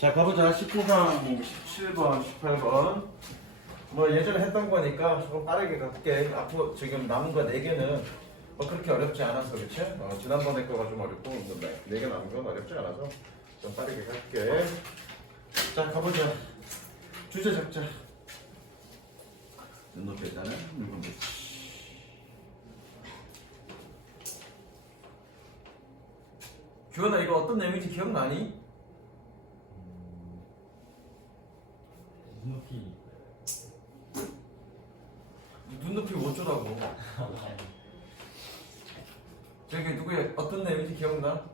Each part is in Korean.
자, 가보자. 19강, 17번, 18번. 뭐 예전에 했던 거니까 조금 빠르게 갈게. 앞으로 지금 남은 거 4개는 뭐 그렇게 어렵지 않아서, 그치? 지난번에 거가 좀 어렵고, 4개 남은 건 어렵지 않아서 좀 빠르게 갈게. 자, 가보자. 주제 잡자. 눈높이 일단은 붉은 빛. 규현아, 이거 어떤 내용인지 기억나니? 눈높이. 눈높이 못 주라고. 저기 누구야? 어떤 내용인지 기억나?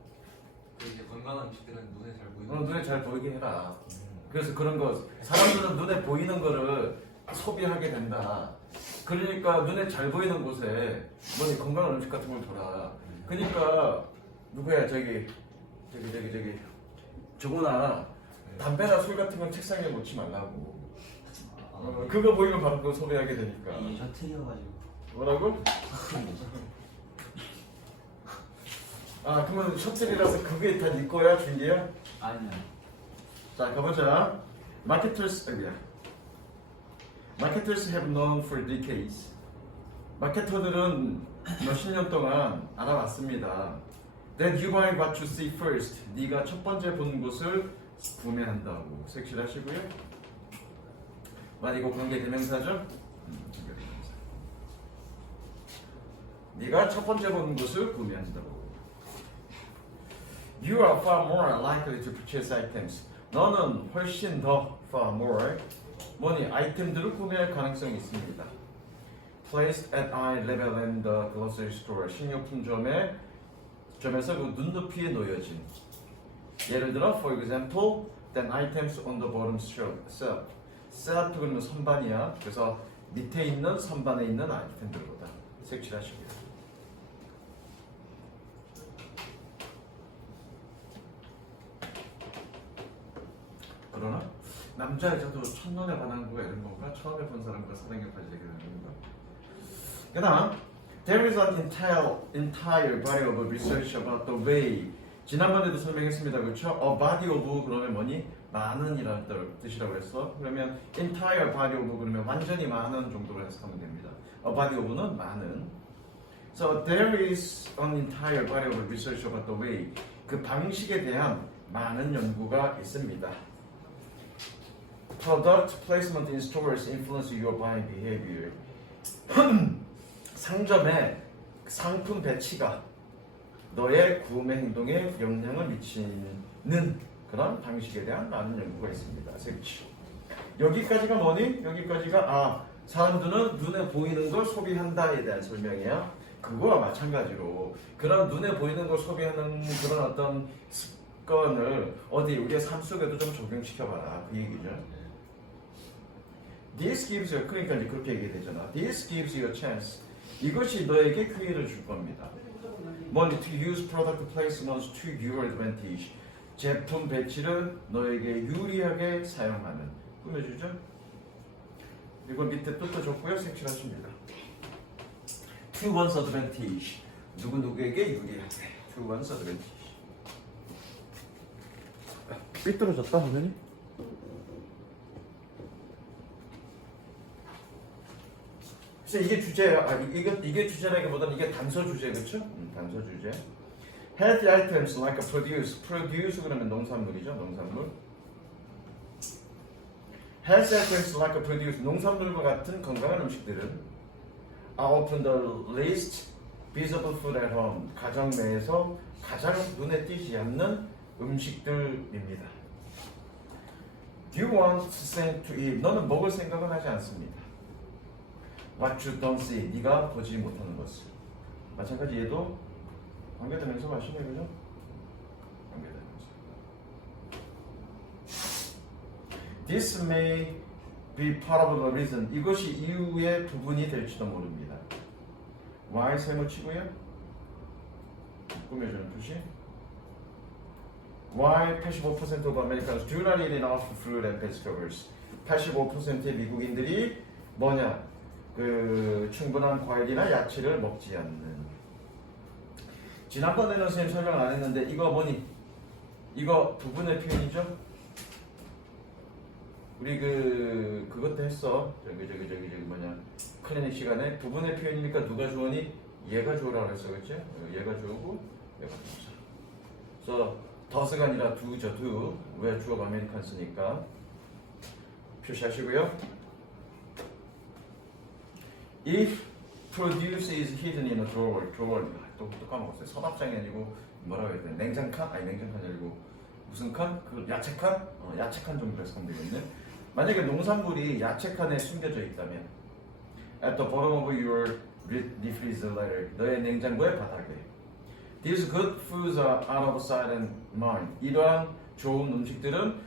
이제 건강한 음식들은 눈에 잘 보이는. 눈에 잘 보이게 해라. 그래서 그런 거 사람들은 눈에 보이는 거를 소비하게 된다. 그러니까 눈에 잘 보이는 곳에 뭐 건강한 음식 같은 걸 둬라. 그러니까 누구야? 저기 저거나 담배나 술 같은 건 책상에 놓지 말라고. 그거 보이면 바로 그거 소비하게 되니까. 셔틀이어가지고. 뭐라고? 아, 그러면 셔틀이라서 그게 다 네 거야, 준기야? 아니야. 자, 가보자. Marketers have known for decades. 마케터들은 몇십 년 동안 알아왔습니다. That you buy what you see first. 네가 첫 번째 본 곳을 구매한다고. 색칠하시고요. 이거 관계 대명사죠? 네가 첫 번째 본 곳을 구매한다고. You are far more likely to purchase items. 너는 훨씬 더 far more 뭐니 아이템들을 구매할 가능성이 있습니다. Placed at eye level in the grocery store. 식료품점에서 그 눈높이에 놓여진. 예를 들어, for example, then items on the bottom shelf. 셀프 그러면 선반이야. 그래서 밑에 있는 선반에 있는 아이템들보다 색칠하시고요. 그러나 남자 여자도 첫눈에 반한 거가 이런 건가? 처음에 본 사람과 사랑에 빠지게 되는 건가? 그다음 there is an entire body of research about the way. 지난번에도 설명했습니다, 그렇죠? A body of 그러면 뭐니? 많은이라는 뜻이라고 했어. 그러면 entire body of 그러면 완전히 많은 정도로 해석하면 됩니다. A body of는 많은. So there is an entire body of research about the way. 그 방식에 대한 많은 연구가 있습니다. Product placement in stores influence your buying behavior. 상점의 상품 배치가 너의 구매 행동에 영향을 미치는 그런 방식에 대한 많은 연구가 있습니다. 색칠. 여기까지가 뭐니? 여기까지가 사람들은 눈에 보이는 걸 소비한다에 대한 설명이야. 그거와 마찬가지로 그런 눈에 보이는 걸 소비하는 그런 어떤 습관을 어디 우리의 삶 속에도 좀 적용시켜봐라. 그 얘기죠. This gives you, 그러니까 이제 그렇게 얘기되잖아. This gives you a chance. 이것이 너에게 기회를 줄 겁니다. Money to use product placements to your advantage. 제품 배치를 너에게 유리하게 사용하는. 꾸며주죠? 이건 밑에 뜻도 좋고요. 색칠하십니다. To one's advantage. 누구에게 유리하게. To one's advantage. 삐뚤어졌다, 화면이? 그래서 이게 주제야. 이게 주제라기보다는 이게 단서 주제, 그렇죠? 단서 주제. Healthy items like a produce 그러면 농산물이죠, 농산물. Healthy items like a produce, 농산물과 같은 건강한 음식들은 are often the least visible food at home. 가정 내에서 가장 눈에 띄지 않는 음식들입니다. Do you want to eat? 너는 먹을 생각은 하지 않습니다. What you don't see, 네가 보지 못하는 것을. 마찬가지 얘도 관계대명사 마시네, 그죠? 관계대명사. This may be part of the reason. 이것이 이유의 부분이 될지도 모릅니다. Why 세모치고요. 꾸며주는 표시. Why 85% of Americans do not eat enough fruit and vegetables. 85%의 미국인들이 뭐냐? 충분한 과일이나 야채를 먹지 않는. 지난번에는 선생님 설명 안 했는데 이거 뭐니? 이거 부분의 표현이죠? 우리 그것도 했어. 저기 뭐냐 클리닉 시간에 부분의 표현이니까 누가 주어니? 얘가 주어라고 했어, 그렇지? 얘가 주어고 얘가 동사. 그래서 does가 아니라 do죠, do. 왜 주어가 아메리칸스니까 표시하시고요. If produce is hidden in a drawer, 또 까먹었어요. 서랍장이 아니고 뭐라고 해야 돼? 냉장칸? 아니 냉장칸이 아니고 무슨 칸? 그 야채칸? 야채칸 정도 해서 하면 되겠네. 만약에 농산물이 야채칸에 숨겨져 있다면 at the bottom of your refrigerator, 너의 냉장고의 바닥에 these good foods are out of sight and mind. 이러한 좋은 음식들은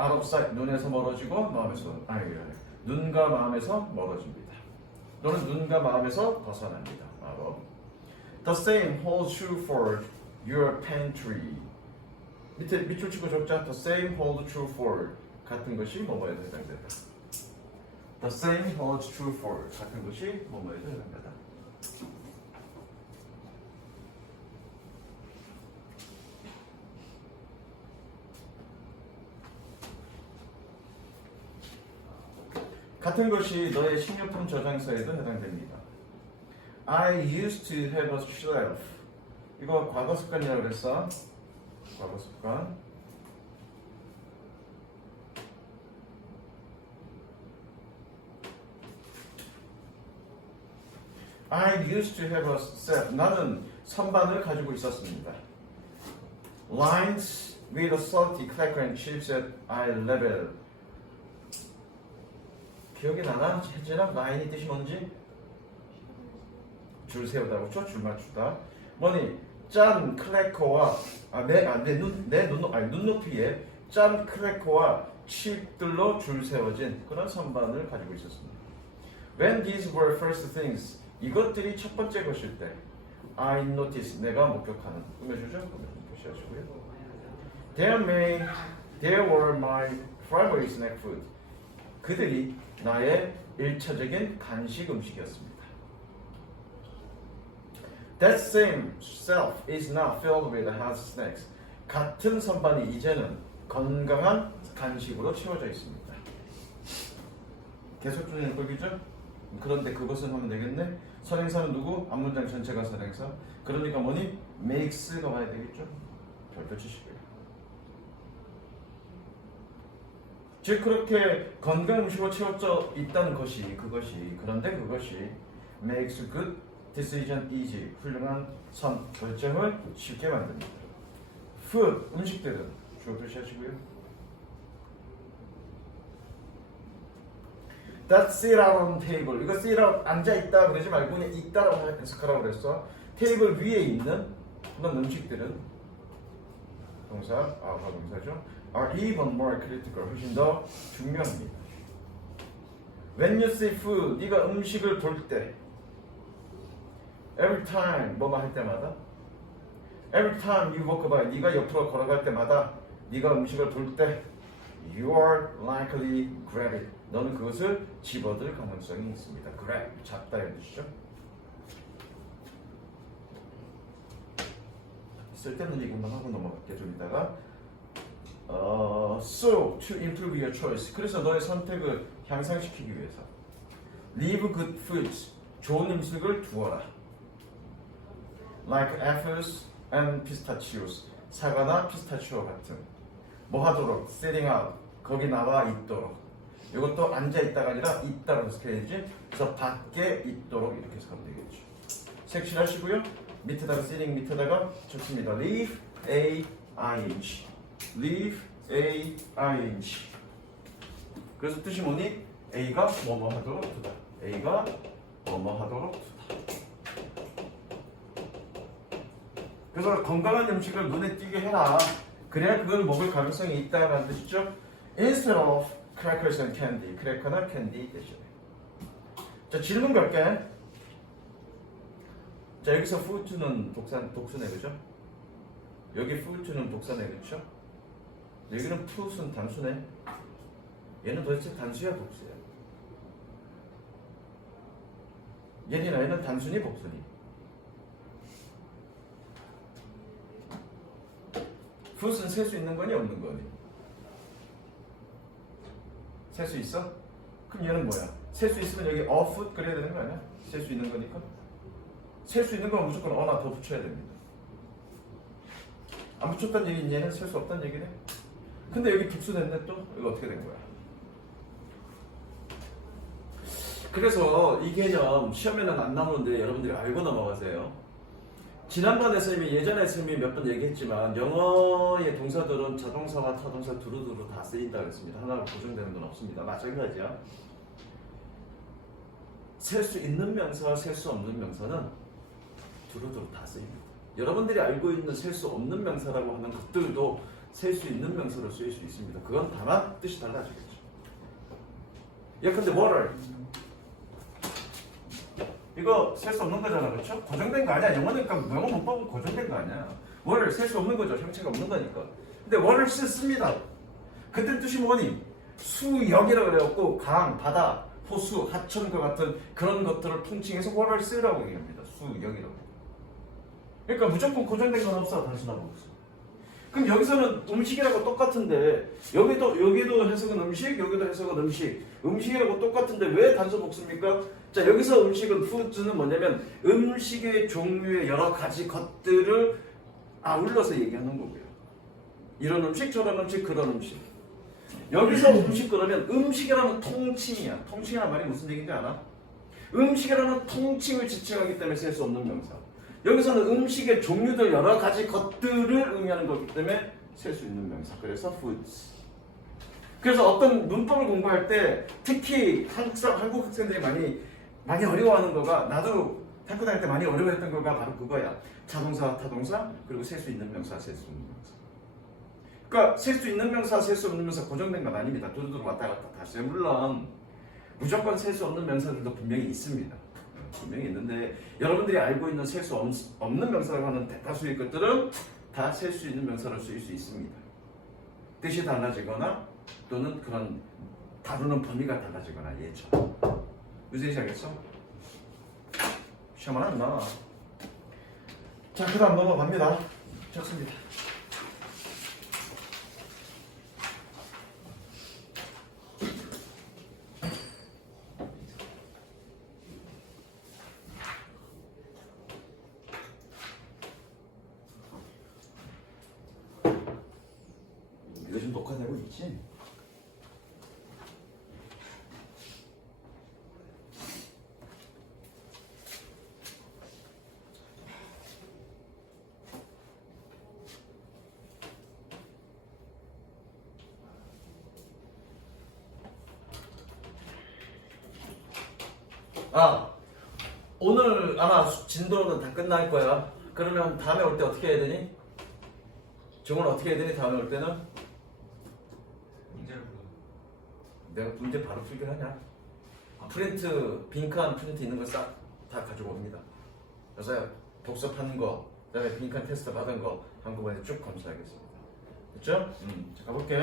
out of sight, 눈에서 멀어지고 마음에서 눈과 마음에서 멀어집니다. 또는 눈과 마음에서 벗어납니다. 바로 the same holds true for your pantry. 밑줄 치고 적자 the same holds true for 같은 것이 뭐뭐에 해당된다. The same holds true for 같은 것이 뭐뭐에 해당된다. 같은 것이 너의 식료품 저장소에도 해당됩니다. I used to have a shelf. 이거 과거 습관이라고 그랬어. 과거 습관. I used to have a shelf. 나는 선반을 가지고 있었습니다. Lines with a salty cracker and chips at eye level. 기억이 나나? 혜진아? 라인이 뜻이 뭔지? 줄 세우다, 그렇죠? 줄 맞추다. 뭐니? 짠 크래커와 내 눈높이에 짠 크래커와 칩들로 줄 세워진 그런 선반을 가지고 있었습니다. When these were first things, 이것들이 첫 번째 것일 때, I noticed, 내가 목격하는. 꾸며주죠? 보시하시고요. There were my primary snack food. 그들이 나의 일차적인 간식 음식이었습니다. That same shelf is now filled with healthy snacks. 같은 선반이 이제는 건강한 간식으로 채워져 있습니다. 계속 주는 법이죠? 그런데 그것은 하면 되겠네? 선행사는 누구? 앞문장 전체가 선행사. 그러니까 뭐니? makes가 와야 되겠죠? 별표 치시고요. 즉 그렇게 건강 음식으로 채워져 있다는 것이 그런데 그것이 makes good decision easy, 훌륭한 결정을 쉽게 만듭니다. food, 음식들은 주어 표시하시고요. That sit out on table, 이거 sit out 앉아있다 그러지 말고 그냥 있다라고 해석하라고 그랬어. 테이블 위에 있는 그런 음식들은 동사, 과동사죠. are even more critical, 훨씬 더 중요합니다. When you see food, 네가 음식을 볼 때 every time, 뭐만 할 때마다 every time you walk by, 네가 옆으로 걸어갈 때마다 네가 음식을 볼 때 you are likely grab it, 너는 그것을 집어들 가능성이 있습니다. grab, 잡다 이런 뜻이죠. 쓸데없는 얘기만 하고 넘어갈게요. 좀 이따가 so to improve your choice, 그래서 너의 선택을 향상시키기 위해서 leave good foods, 좋은 음식을 두어라. like apples and pistachios, 사과나 피스타치오 같은. 뭐 하도록? sitting out, 거기 나와 있도록. 이것도 앉아있다가 아니라 있다고 해석해야지. 그래서 밖에 있도록 이렇게 해석하면 되겠죠. 색칠하시고요. 밑에다가 sitting 밑에다가 좋습니다. leave a ing, leave a ing. 그래서 뜻이 뭐니? A가 뭐뭐 하도록 두다. A가 뭐뭐 하도록 두다. 그래서 건강한 음식을 눈에 띄게 해라. 그래야 그걸 먹을 가능성이 있다라는 뜻이죠. Instead of crackers and candy, 크래커나 캔디 대신에. 자, 질문 갈게. 자, 여기서 fruit는 독수네, 그죠? 여기 fruit는 독사네, 그죠? 여기는 fruit은 단수네. 얘는 도대체 단수야, 복수야? 얘는 단순히 복수니? fruit은 셀 수 있는 거니 없는 거니? 셀 수 있어? 그럼 얘는 뭐야? 셀 수 있으면 여기 a foot 그래야 되는 거 아니야? 셀 수 있는 거니까. 셀 수 있는 건 무조건 어나 더 붙여야 됩니다. 안 붙였다는 얘기는 얘는 셀 수 없다는 얘기네. 근데 여기 깁스됐네 또? 이거 어떻게 된 거야? 그래서 이 개념 시험에는 안 나오는데 여러분들이 알고 넘어가세요. 지난번에 선생님이 예전에 선생님이 몇 번 얘기했지만 영어의 동사들은 자동사와 타동사 두루두루 다 쓰인다 그랬습니다. 하나로 고정되는 건 없습니다. 마찬가지야. 셀 수 있는 명사와 셀 수 없는 명사는 두루두루 다 쓰입니다. 여러분들이 알고 있는 셀 수 없는 명사라고 하는 것들도 셀 수 있는 명사로 쓰일 수 있습니다. 그건 다만 뜻이 달라지겠죠. 예컨대 water 이거 셀 수 없는 거잖아, 그렇죠? 고정된 거 아니야. 영어니까 영어 문법은 고정된 거 아니야. water 셀 수 없는 거죠. 형체가 없는 거니까. 근데 water 씁니다. 그때 뜻이 뭐니? 수역이라고 그래갖고 강, 바다, 호수, 하천과 같은 그런 것들을 통칭해서 water 쓰라고 얘기합니다. 수역이라고. 그러니까 무조건 고정된 건 없어. 단순한 거 없어. 그럼 여기서는 음식이라고 똑같은데 여기도 해석은 음식, 여기도 해석은 음식. 음식이라고 똑같은데 왜 단수 복수입니까? 자, 여기서 음식은 food는 뭐냐면 음식의 종류의 여러 가지 것들을 아울러서 얘기하는 거고요. 이런 음식, 저런 음식, 그런 음식. 여기서 음식 그러면 음식이라는 통칭이야. 통칭이라는 말이 무슨 얘기인지 알아? 음식이라는 통칭을 지칭하기 때문에 쓸 수 없는 명사. 여기서는 음식의 종류들 여러 가지 것들을 의미하는 거기 때문에 셀 수 있는 명사. 그래서 foods. 그래서 어떤 문법을 공부할 때 특히 한국 학생들이 많이 어려워하는 거가 나도 학교 다닐 때 많이 어려워했던 거가 바로 그거야. 자동사, 타동사 그리고 셀 수 있는 명사, 셀 수 없는 명사. 그러니까 셀 수 있는 명사, 셀 수 없는 명사 고정된 건 아닙니다. 두루두루 왔다 갔다 다시. 물론 무조건 셀 수 없는 명사들도 분명히 있습니다. 분명히 있는데 여러분들이 알고 있는 셀 수 없는 명사라고 하는 대다수의 것들은 다 셀 수 있는 명사로 쓰일 수 있습니다. 뜻이 달라지거나 또는 그런 다루는 범위가 달라지거나 예죠. 무슨 얘기지 알겠어? 시험은 안 나와. 자, 그 다음 넘어갑니다. 좋습니다. 이거 지금 녹화되고 있지? 오늘 아마 진도는 다 끝날 거야. 그러면 다음에 올 때 어떻게 해야 되니? 정원 어떻게 해야 되니? 다음에 올 때는? 문제를 풀어. 내가 문제 바로 풀긴 하냐? 프린트, 빈칸 프린트 있는 거 싹 다 가지고 옵니다. 그래서 복습한 거, 그다음에 빈칸 테스트 받은 거 한꺼번에 쭉 검사하겠습니다. 됐죠? 자, 가볼게.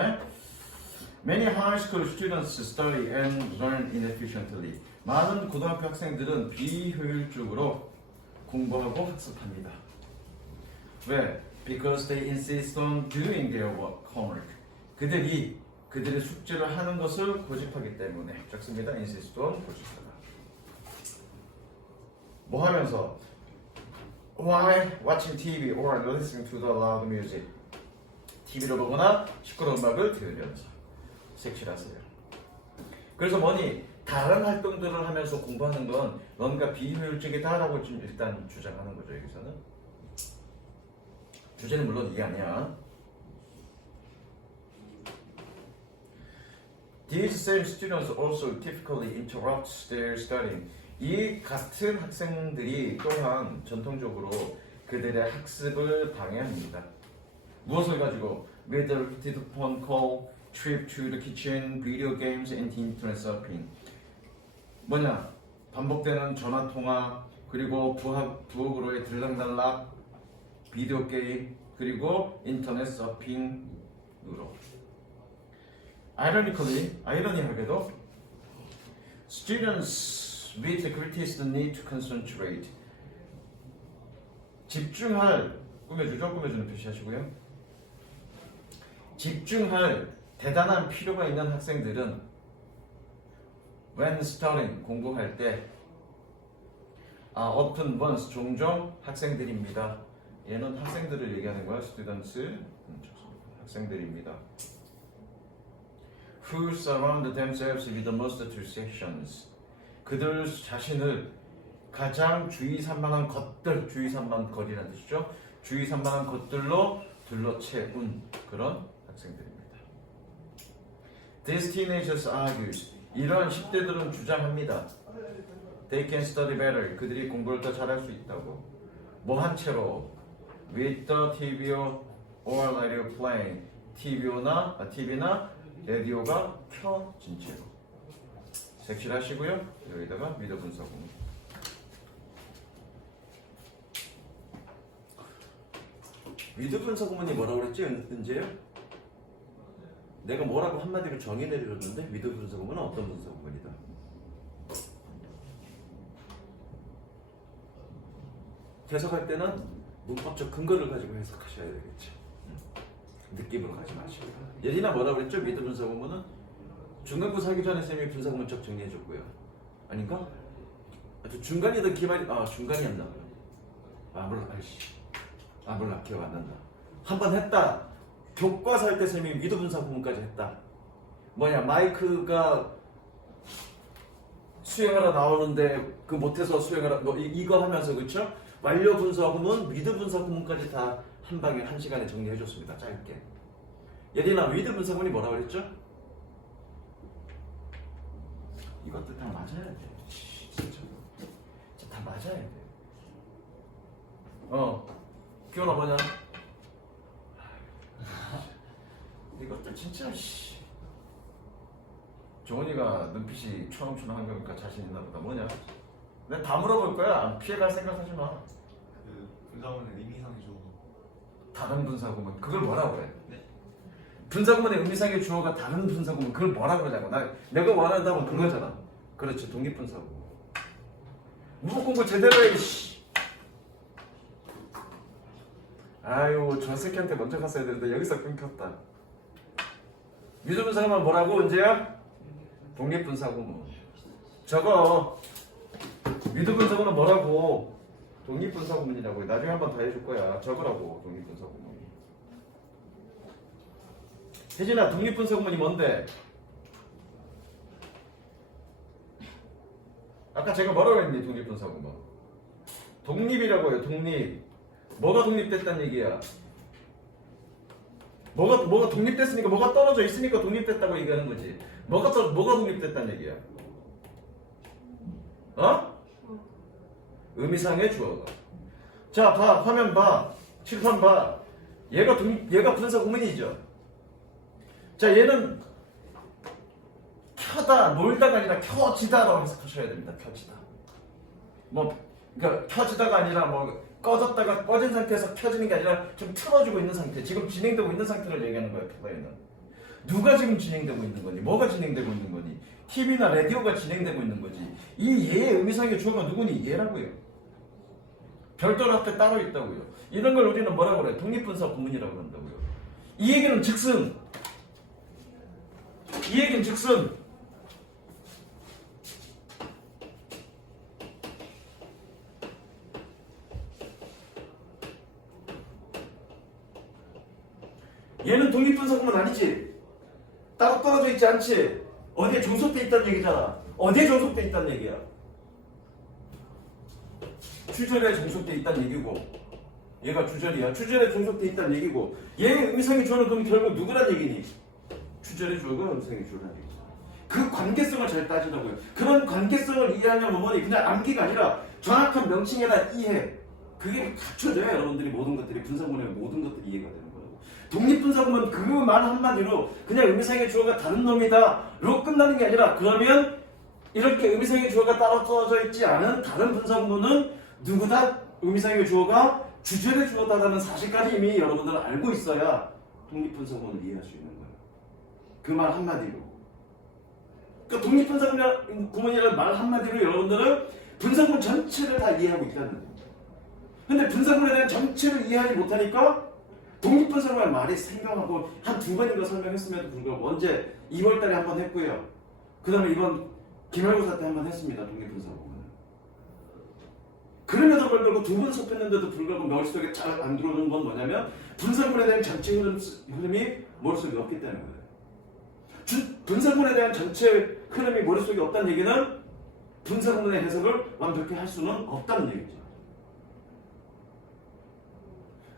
Many high school students study and learn inefficiently. 많은 고등학교 학생들은 비효율적으로 공부하고 학습합니다. 왜? Because they insist on doing their homework. 그들의 숙제를 하는 것을 고집하기 때문에. 적습니다. insist on 고집하다. 뭐 하면서? While watching TV or listening to the loud music. TV를 보거나 시끄러운 음악을 들으면서 색칠하세요. 그래서 뭐니? 다른 활동들을 하면서 공부하는 건 뭔가 비효율적이다라고 지금 일단 주장하는 거죠. 여기서는 주제는 물론 이게 아니야. These same students also typically interrupt their studying. 이 같은 학생들이 또한 전통적으로 그들의 학습을 방해합니다. 무엇을 가지고? With the repeated phone call, trip to the kitchen, video games, and internet surfing. 뭐냐? 반복되는 전화 통화, 그리고 부엌으로의 들락날락, 비디오 게임, 그리고 인터넷 서핑으로. 아이러니하게도 students with the greatest need to concentrate. 집중할, 꾸며주는 표시하시고요. 집중할 대단한 필요가 있는 학생들은 when studying 공부할 때 often once 종종 학생들입니다. 얘는 학생들을 얘기하는 거야. students 학생들입니다. who surround themselves with the most attractions 그들 자신을 가장 주의 산만한 것들 주의 산만한 것이라는 뜻이죠. 주의 산만한 것들로 둘러채운 그런 학생들입니다. These teenagers argue 이러한 10대들은 주장합니다. They can study better 그들이 공부를 더 잘할 수 있다고 뭐 한 채로 with the TV or radio playing TV나 라디오가 켜진 채로 색칠하시고요. 여기다가 미더 분사구문 미더 분사구문이 뭐라고 그랬지? 은재요? 내가 뭐라고 한마디로 정의 내리려는데 미더 분사구문은 어떤 분사구문이다? 해석할 때는 문법적 근거를 가지고 해석하셔야 되겠죠. 느낌으로 가지 마시고. 예진아 뭐라고 그랬죠? 미드 분사구문은 중간고사 하기 전에 쌤이 분사구문적 정리해줬고요. 아닌가? 중간이든 기말이 중간이었나? 몰라 기억 안 난다. 한 번 했다. 교과서 할 때 쌤이 미드 분사구문까지 했다. 뭐냐 마이크가 수행하러 나오는데 그 못해서 수행하러 이거 하면서 그쵸? 완료 분사구문, 미드 분사구문까지 다 한 방에 한 시간에 정리해줬습니다. 짧게. 예린아, 미드 분사구문이 뭐라고 그랬죠? 이것도 다 맞아야 돼. 진짜 다 맞아야 돼. 기원아 뭐냐? 이것도 진짜 정원이가 눈빛이 초롱초롱한 거니까 자신 있나 보다. 뭐냐? 내가 다 물어볼 거야. 피해갈 생각하지 마. 그 분사구문의 의미상의 주어. 다른 분사구문 그걸 뭐라고 그래? 네. 분사구문의 의미상의 주어가 다른 분사구문 그걸 뭐라고 그러냐고. 내가 원한다면 그거잖아. 그렇지. 독립분사구문. 문법 공부 제대로 해. 아유 저 새끼한테 먼저 갔어야 되는데 여기서 끊겼다. 미드분사구문 뭐라고 은재야? 독립분사구문. 저거 미드분사구문 뭐라고? 독립분사구문이라고. 나중에 한번 다 해줄 거야. 적으라고 독립분사구문. 혜진아 독립분사구문이 뭔데? 아까 제가 뭐라고 했니? 독립분사구문 독립이라고 해요. 독립. 뭐가 독립됐다는 얘기야? 뭐가 독립됐으니까 뭐가 떨어져 있으니까 독립됐다고 얘기하는 거지. 뭐가 독립됐다는 얘기야? 의미상의 주어가. 자, 봐. 화면 봐. 칠판 봐. 얘가 분사구문이죠. 자, 얘는 켜다, 놀다가 아니라 켜지다라고 해석하셔야 됩니다. 켜지다. 그러니까 켜지다가 아니라 꺼졌다가 꺼진 상태에서 켜지는 게 아니라 좀 틀어지고 있는 상태. 지금 진행되고 있는 상태를 얘기하는 거예요. 켜다에는. 누가 지금 진행되고 있는 거니? 뭐가 진행되고 있는 거니? TV나 라디오가 진행되고 있는 거지. 이 얘의 의미상의 주어가 누구니? 얘라고요. 별도로 앞에 따로 있다고요. 이런 걸 우리는 뭐라고 그래요? 독립분사 구문이라고 한다고요. 이 얘기는 즉슨 얘는 독립분사 구문 아니지? 따로 떨어져 있지 않지? 어디에 종속돼 있다는 얘기잖아. 어디에 종속돼 있다는 얘기야? 주절에 종속돼 있다는 얘기고, 얘가 주절이야. 주절에 종속돼 있다는 얘기고, 얘의 의미상의 주어는 그럼 결국 누구란 얘기니? 주절의 주어가 의미상의 주어란 얘기죠. 그 관계성을 잘 따지라고요. 그런 관계성을 이해하려면 뭐니? 그냥 암기가 아니라 정확한 명칭에다 이해. 그게 갖춰져야 여러분들이 모든 것들이 분사구문의 모든 것들이 이해가 되는 거라고. 독립분사구문 그 말 한마디로 그냥 의미상의 주어가 다른 놈이다로 끝나는 게 아니라, 그러면 이렇게 의미상의 주어가 따로 떨어져 있지 않은 다른 분사구문은 누구다 의미상의 주어가 주절의 주어다라는 사실까지 이미 여러분들은 알고 있어야 독립분사구문을 이해할 수 있는 거예요. 그 말 한마디로. 그러니까 독립분사구문이라는 말 한마디로 여러분들은 분사구문 전체를 다 이해하고 있다는 거예요. 근데 분사구문에 대한 전체를 이해하지 못하니까 독립분사구문 말이 생경하고 한 두 번인가 설명했음에도 불구하고 언제 2월달에 한 번 했고요. 그 다음에 이번 기말고사 때 한번 했습니다. 독립분사구문을. 그럼에도 불구하고 두 번 섭했는데도 불구하고 머릿속에 잘 안 들어오는 건 뭐냐면 분사구문에 대한 전체 흐름이 머릿속에 없기 때문에 분사구문에 대한 전체 흐름이 머릿속에 없다는 얘기는 분사구문의 해석을 완벽히 할 수는 없다는 얘기죠.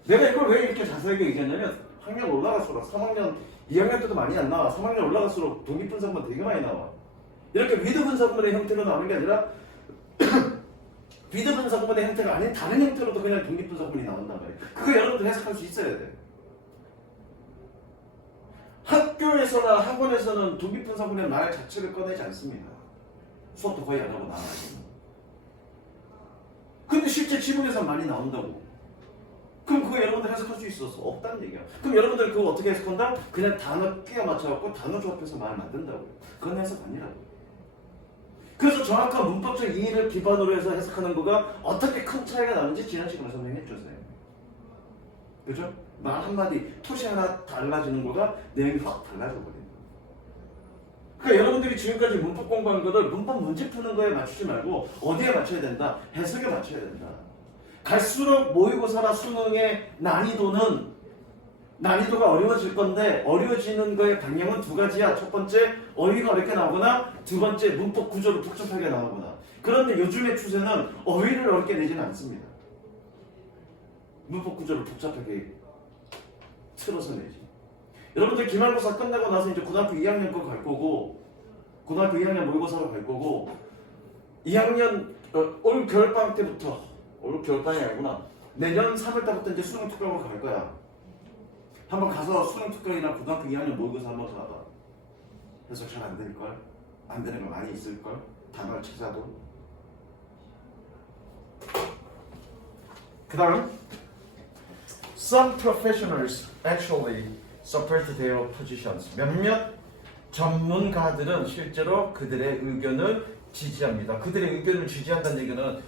내가 이걸 왜 이렇게 자세하게 얘기했냐면 학년 올라갈수록 3학년 2학년 때도 많이 안 나와. 3학년 올라갈수록 독립분사구문 되게 많이 나와. 이렇게 위드분사구문의 형태로 나오는 게 아니라 위드분사구문의 형태가 아닌 다른 형태로도 그냥 독립분사구문이 나온단 말이에요. 그거 여러분들 해석할 수 있어야 돼. 학교에서나 학원에서는 독립분사구문의 말 자체를 꺼내지 않습니다. 수업도 거의 안 하고 나와가지고. 근데 실제 지문에서 많이 나온다고. 그럼 그거 여러분들 해석할 수 있었어? 없다는 얘기야. 그럼 여러분들 그거 어떻게 해석한다? 그냥 단어 끼워 맞춰갖고 단어 조합해서 말 만든다고. 그건 해석 아니라고. 그래서 정확한 문법적 이의를 기반으로 해서 해석하는 거가 어떻게 큰 차이가 나는지 지난 시간에 설명해줬어요. 그죠? 말 한마디, 토시 하나 달라지는 거가 내용이 확 달라져 버린다. 그러니까 여러분들이 지금까지 문법 공부한 거를 문법 문제 푸는 거에 맞추지 말고 어디에 맞춰야 된다? 해석에 맞춰야 된다. 갈수록 모의고사나 수능의 난이도가 어려워질 건데 어려워지는 거의 방향은 두 가지야. 첫 번째, 어휘가 어렵게 나오거나 두 번째, 문법 구조를 복잡하게 나오거나. 그런데 요즘의 추세는 어휘를 어렵게 내지는 않습니다. 문법 구조를 복잡하게 틀어서 내지. 여러분들 기말고사 끝나고 나서 이제 고등학교 2학년 거 갈 거고 고등학교 2학년 모의고사로 갈 거고 2학년 올 겨울방학 때부터 올 겨울방학이 아니구나. 내년 3월달부터 이제 수능 특강으로 갈 거야. 한번 가서 수능 특강이나 고등학교 2학년 모의고사 한번 가봐. 해석 잘 안 될걸? 안 되는 거 많이 있을걸? 단어를 찾아도. 그 다음 Some professionals actually support their positions. 몇몇 전문가들은 실제로 그들의 의견을 지지합니다. 그들의 의견을 지지한다는 얘기는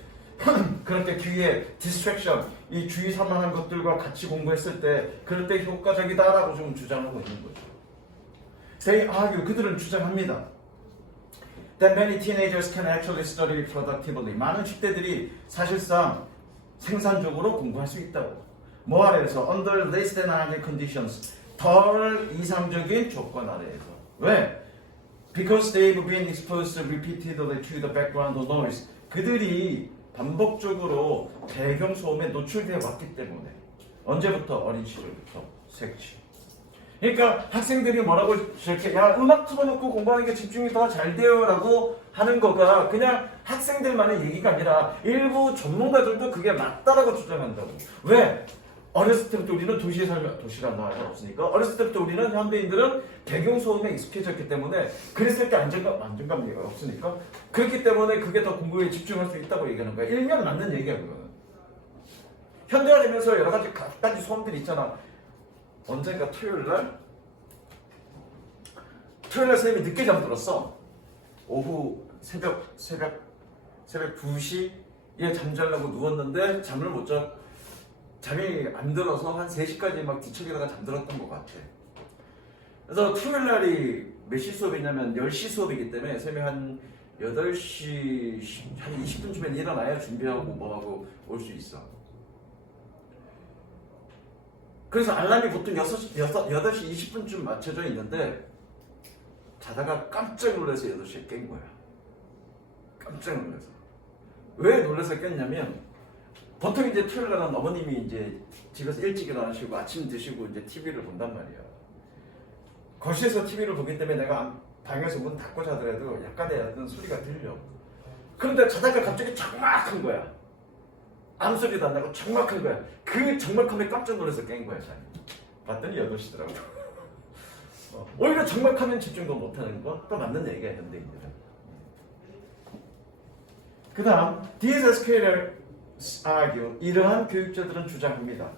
그렇게 귀에 distraction, 이 주의 산만한 것들과 같이 공부했을 때 그럴 때 효과적이다라고 좀 주장하고 있는 거죠. They argue, 그들은 주장합니다. That many teenagers can actually study productively. 많은 10대들이 사실상 생산적으로 공부할 수 있다고. 뭐 아래에서? Under less than ideal conditions. 덜 이상적인 조건 아래에서. 왜? Because they've been exposed repeatedly to the background noise. 그들이 반복적으로 배경 소음에 노출되어 왔기 때문에. 언제부터? 어린 시절부터. 색치. 그러니까 학생들이 뭐라고 이렇게 야 음악 틀어놓고 공부하는 게 집중이 더 잘 돼요 라고 하는 거가 그냥 학생들만의 얘기가 아니라 일부 전문가들도 그게 맞다라고 주장한다고. 왜? 어렸을 때부터 우리는 도시에 살면 도시란 나라가 없으니까 어렸을 때부터 우리는 현대인들은 배경소음에 익숙해졌기 때문에 그랬을 때 안정감이 없으니까 그렇기 때문에 그게 더 공부에 집중할 수 있다고 얘기하는 거야. 일면 맞는 얘기야 그거는. 현대화 되면서 여러 가지 각가지 소음들이 있잖아. 언젠가 토요일날 선생님이 늦게 잠들었어. 오후 새벽 2시에 잠자려고 누웠는데 잠을 못 자. 잠이 안 들어서 한 3시까지 막 뒤척이다가 잠들었던 것 같아. 그래서 토요일날이 몇 시 수업이냐면 10시 수업이기 때문에 선생님이 한 8시 한 20분쯤에 일어나야 준비하고 뭐하고 올 수 있어. 그래서 알람이 보통 8시 20분쯤 맞춰져 있는데 자다가 깜짝 놀라서 8시에 깬 거야. 깜짝 놀라서. 왜 놀라서 깼냐면 보통 이제 토요일 날은 어머님이 이제 집에서 일찍 일어나시고 아침 드시고 이제 TV를 본단 말이야. 거실에서 TV를 보기 때문에 내가 방에서 문 닫고 자더라도 약간의 어떤 소리가 들려. 그런데 자다가 갑자기 적막한 거야. 아무 소리도 안 나고 적막한 거야. 그 적막함에 깜짝 놀라서 깬 거야. 자기. 봤더니 8시더라고. 오히려 적막하면 집중도 못하는 거 또 맞는 얘기가 있는데 그 다음 These educators argue, 이러한 교육자들은 주장합니다.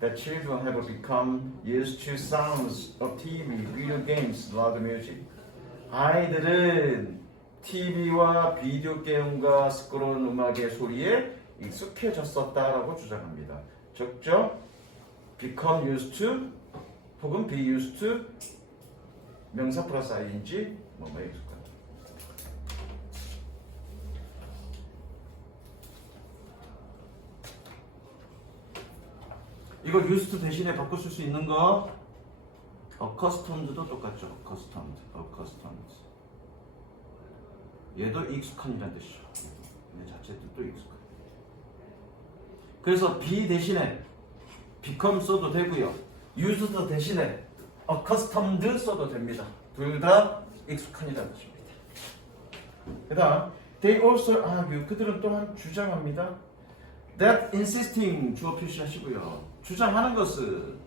That children have become used to sounds of TV, video games, loud music. 아이들은 TV와 비디오 게임과 시끄러운 음악의 소리에 익숙해졌었다라고 주장합니다. 적죠? become used to 혹은 be used to 명사 플러스 ing 뭐뭐 익숙한. 이거 used 대신에 바꿔 쓸 수 있는 거 accustomed도 똑같죠. accustomed. 얘도 익숙한이라는 뜻이죠. 얘 자체 뜻도 익숙한. 그래서 be 대신에 become 써도 되고요. used 대신에 accustomed 써도 됩니다. 둘 다 익숙한이라는 뜻입니다. 그 다음 they also argue 그들은 또한 주장합니다. that insisting 주어 표시하시고요. 주장하는 것은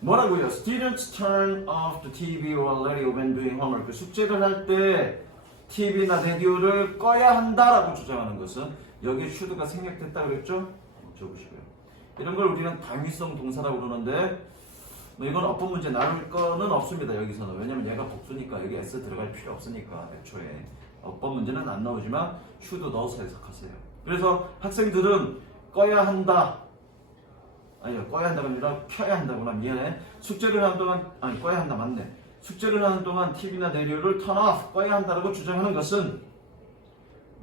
뭐라고요? Students turn off the TV or radio when doing homework. 숙제를 할 때 TV나 라디오를 꺼야 한다라고 주장하는 것은 여기에 should가 생략됐다 그랬죠? 적으시고요. 이런 걸 우리는 당위성 동사라고 그러는데 뭐 이건 어법 문제 나눌 거는 없습니다. 여기서는. 왜냐면 얘가 복수니까 여기 S 들어갈 필요 없으니까 애초에. 어법 문제는 안 나오지만 should 넣어서 해석하세요. 그래서 학생들은 꺼야 한다. 아니요, 꺼야 한다가 아니라 켜야 한다구나. 미안해. 숙제를 하는 동안 꺼야 한다. 맞네. 숙제를 하는 동안 TV나 라디오를 turn off, 꺼야 한다라고 주장하는 것은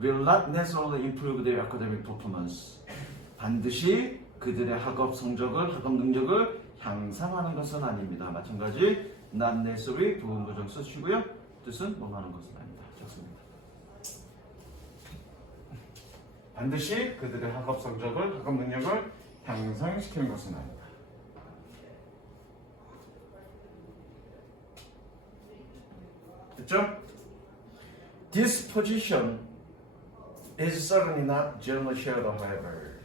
will not necessarily improve their academic performance. 반드시 그들의 학업 성적을, 학업 능력을 향상하는 것은 아닙니다. 마찬가지 not necessary 부분부정 쓰시고요. 뜻은 뭐 하는 것은 아닙니다. 적습니다. 반드시 그들의 학업 성적을, 학업 능력을 향상시키는 것은 아니다. 됐죠? This position is certainly not generally shared, however.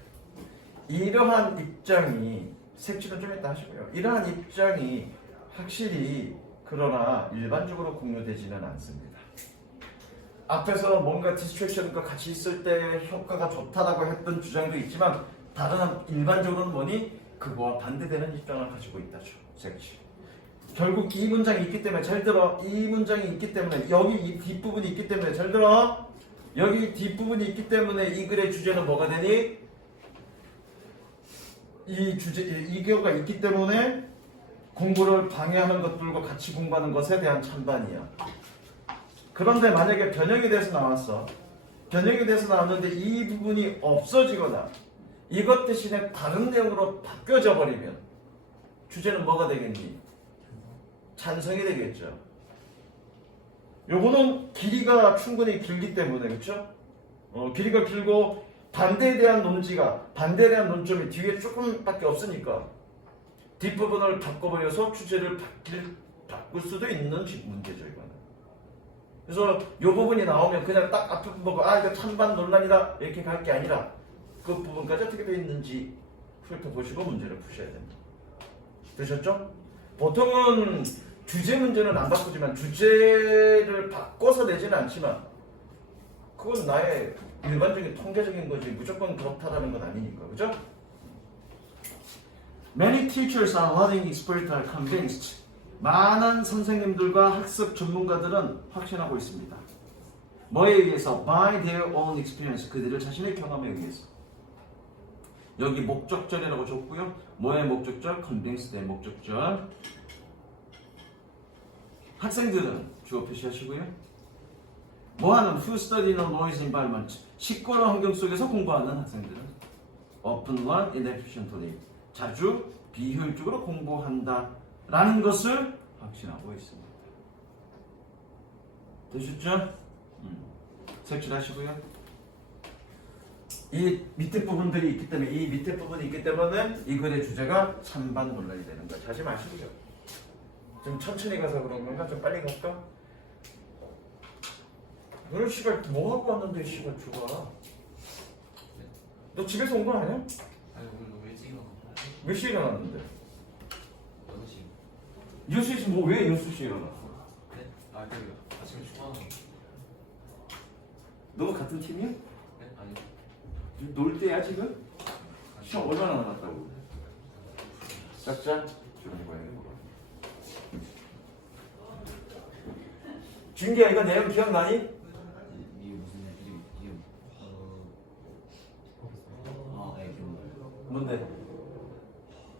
이러한 입장이 색칠은 좀 이따 하시고요. 이러한 입장이 확실히 그러나 일반적으로 공유되지는 않습니다. 앞에서 뭔가 디스트랙션과 같이 있을 때 효과가 좋다라고 했던 주장도 있지만 다른 일반적으로는 뭐니? 그거와 반대되는 입장을 가지고 있다죠. 색칠. 결국 이 문장이 있기 때문에 잘 들어. 이 문장이 있기 때문에 여기 이 뒷부분이 있기 때문에 잘 들어. 여기 뒷부분이 있기 때문에 이 글의 주제는 뭐가 되니? 이 주제, 이 경우가 있기 때문에 공부를 방해하는 것들과 같이 공부하는 것에 대한 찬반이야. 그런데 만약에 변형이 돼서 나왔어. 변형이 돼서 나왔는데 이 부분이 없어지거나 이것 대신에 다른 내용으로 바뀌어져 버리면 주제는 뭐가 되겠니? 찬성이 되겠죠. 요거는 길이가 충분히 길기 때문에 그렇죠? 길이가 길고 반대에 대한 논지가 반대에 대한 논점이 뒤에 조금밖에 없으니까 뒷부분을 바꿔버려서 주제를 바꿀 수도 있는 문제죠 이거는. 그래서 요 부분이 나오면 그냥 딱 앞에 보고 이거 찬반 논란이다 이렇게 갈 게 아니라 그 부분까지 어떻게 되어 있는지 훑어보시고 문제를 푸셔야 됩니다. 되셨죠? 보통은 주제 문제는 안 바꾸지만 주제를 바꿔서 내지는 않지만 그건 나의 일반적인 통계적인 거지 무조건 그렇다라는 건 아니니까. 그죠? Many teachers are learning experts are convinced. 많은 선생님들과 학습 전문가들은 확신하고 있습니다. 뭐에 의해서? By their own experience. 그들의 자신의 경험에 의해서. 여기 목적절이라고 줬고요. 뭐의 목적절? convince의 목적절. 학생들은 주어 표시하시고요. 뭐하는? Who study in a noisy environment. 시끄러운 환경 속에서 공부하는 학생들은 often learn inefficiently. 자주 비효율적으로 공부한다 라는 것을 확신하고 있습니다. 되셨죠? 색칠하시고요. 이 밑에 부분들이 있기 때문에 이 밑에 부분이 있기 때문에 이 글의 주제가 찬반 논란이 되는 거예요. 하지 마시고요. 좀 천천히 가서 그런 건가? 좀 빨리 갈까? 너는 시발 뭐 하고 왔는데 시발 좋아? 너 집에서 온 거 아니야? 아니 오늘 너무 일찍 일어나서 몇 시에 일어났는데? 6시 6시에 뭐 왜 6시에 일어났어? 네? 그 아침에 출근하는 너도 같은 팀이야? 네? 아니 놀 때야 지금? 시험 얼마나 남았다고? 짝짝 주는 거예요. 준기야 이거 내용 기억나니? 이게 무슨 이름 네 기억나요. 뭔데?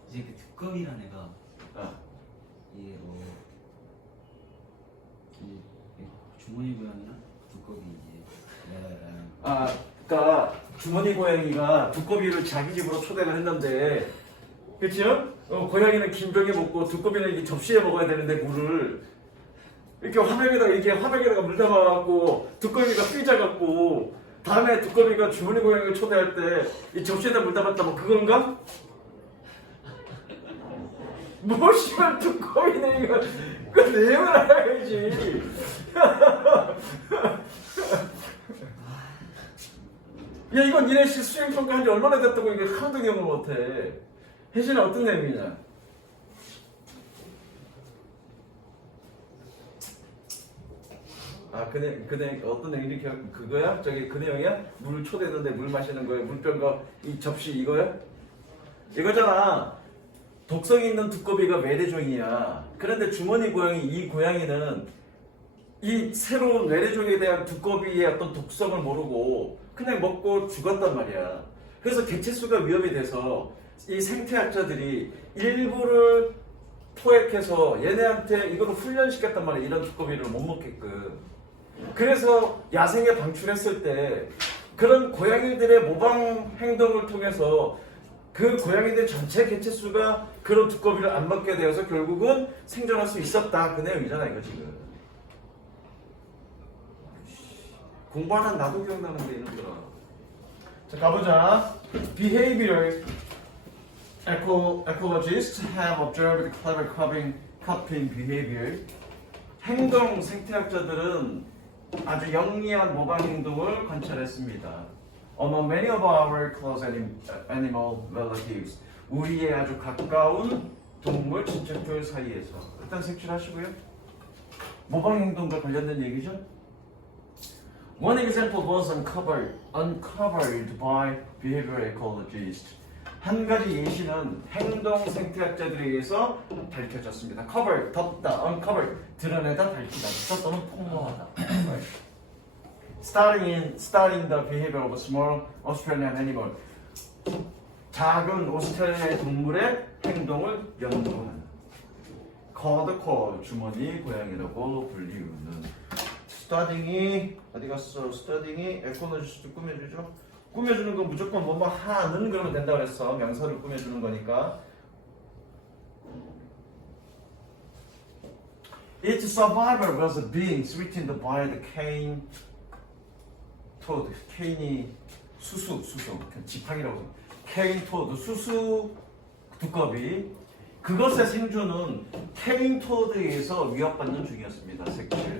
이제 그 두꺼비란 애가 이게 주머니 고양이랑 두꺼비 이제 그러니까 주머니 고양이가 두꺼비를 자기 집으로 초대를 했는데, 그렇죠? 고양이는 긴 벽에 먹고 두꺼비는 이 접시에 먹어야 되는데 물을 이렇게 화병에다가 물 담아갖고 두꺼비가 삐져갖고 다음에 두꺼비가 주머니 고양이를 초대할 때 이 접시에다 물 담았다 뭐 그건가? 뭐 씨발 두꺼비네 이거 그 내용을 알아야지. 야 이건 니네 씨 수행평가 한지 얼마나 됐다고 이게 하나도 기억을 못해. 혜진아 어떤 내용이냐? 아, 그 내용 어떤 내용이 그거야? 저기 그 내용이야? 물 초대했는데 물 마시는 거야? 물병과 이 접시 이거야? 이거잖아. 독성 있는 두꺼비가 외래종이야. 그런데 주머니 고양이 이 고양이는 이 새로운 외래종에 대한 두꺼비의 어떤 독성을 모르고 그냥 먹고 죽었단 말이야. 그래서 개체수가 위험이 돼서 이 생태학자들이 일부를 포획해서 얘네한테 이거를 훈련시켰단 말이야. 이런 두꺼비를 못 먹게끔. 그래서 야생에 방출했을 때 그런 고양이들의 모방 행동을 통해서 그 고양이들 전체 개체수가 그런 두꺼비를 안 먹게 되어서 결국은 생존할 수 있었다. 그 내용이잖아 이거 지금. 공부하는 나도 기억나는데 이놈들아. 자 가보자. Behavioral ecologists have observed clever copying behavior. 행동 생태학자들은 아주 영리한 모방 행동을 관찰했습니다. Among many of our close animal relatives. 우리의 아주 가까운 동물 친척들 사이에서. 일단 색칠하시고요. 모방 행동과 관련된 얘기죠. One example was uncovered by behavioral ecologists. 한 가지 예시는 행동 생태학자들에 의해서 밝혀졌습니다. cover, 덮다, uncover, 드러내다, 밝히다, 또는 폭로하다. Studying the behavior of a small Australian animal. 작은 오스트레일리아의 동물의 행동을 연구하는. call, 주머니 고양이라고 불리우는. 스타딩이 어디 갔어? 스타딩이 에코노지스트 꾸며주죠. 꾸며주는 건 무조건 뭐뭐 하는 그러면 된다 그랬어. 명사를 꾸며주는 거니까. Its survivor was being threatened by the cane toad. 케인이 수수 지팡이라고 해. 케인 토드 수수 두꺼비. 그것의 생존은 케인 토드에 의해서 위협받는 중이었습니다. 색칠.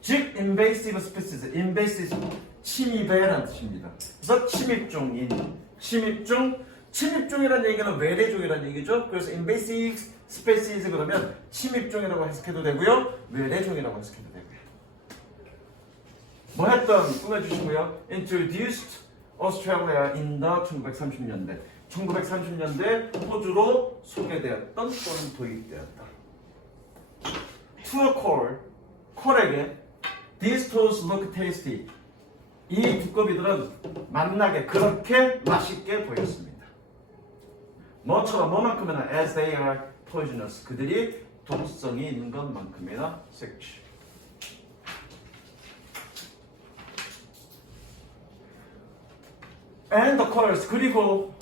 즉 invasive species, invasive 침입해라는 뜻입니다. 그래서 침입종이라는 얘기는 외래종이라는 얘기죠. 그래서 invasive species 그러면 침입종이라고 해석해도 되고요, 외래종이라고 해석해도 되고요. 뭐 했던 꾸며주시고요. Introduced Australia in the 1930년대. 1930년대 호주로 소개되었던 또는 도입되었다. To a 콜에게 These toads look tasty. 이 두꺼비들은 맛나게 그렇게 맛있게 보였습니다. 뭐만큼이나 as they are poisonous. 그들이 독성이 있는 것만큼이나 색칠. And the coals. 그리고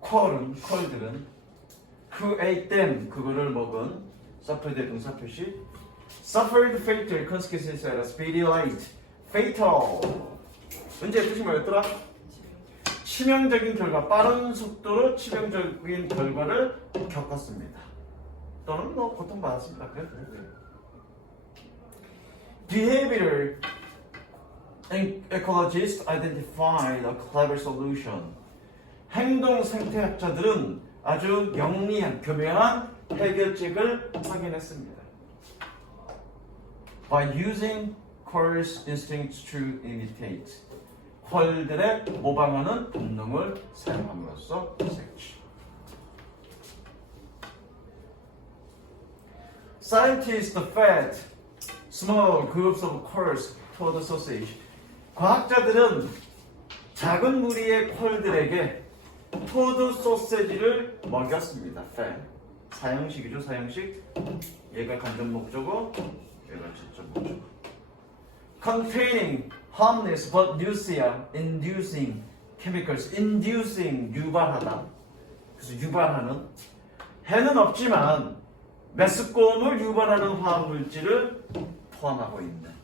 콜들은 who ate them. 그거를 먹은 suffered의 동사 표시. Suffered fatal consequences at a speedy light. Fatal. 문제 뜻이 뭐였더라? 치명적인 결과, 빠른 속도로 치명적인 결과를 겪었습니다. 또는 뭐 고통받았습니다. 그래도 Behavioral ecologists identified a clever solution. 행동 생태학자들은 아주 영리한, 교묘한 해결책을 확인했습니다. By using 콜's instincts to imitate. 콜들의 모방하는 본능을 사용함으로써 색칠. Scientists fed small groups of 콜s toward sausage. 과학자들은 작은 무리의 콜들에게 토드 소세지를 먹였습니다. fed. 사형식이죠, 사형식. 얘가 간접 목적어, 얘가 직접 목적어. Containing harmless but inducing chemicals. Inducing, 유발하다. 그래서 유발하는 해는 없지만 메스꺼움을 유발하는 화학물질을 포함하고 있는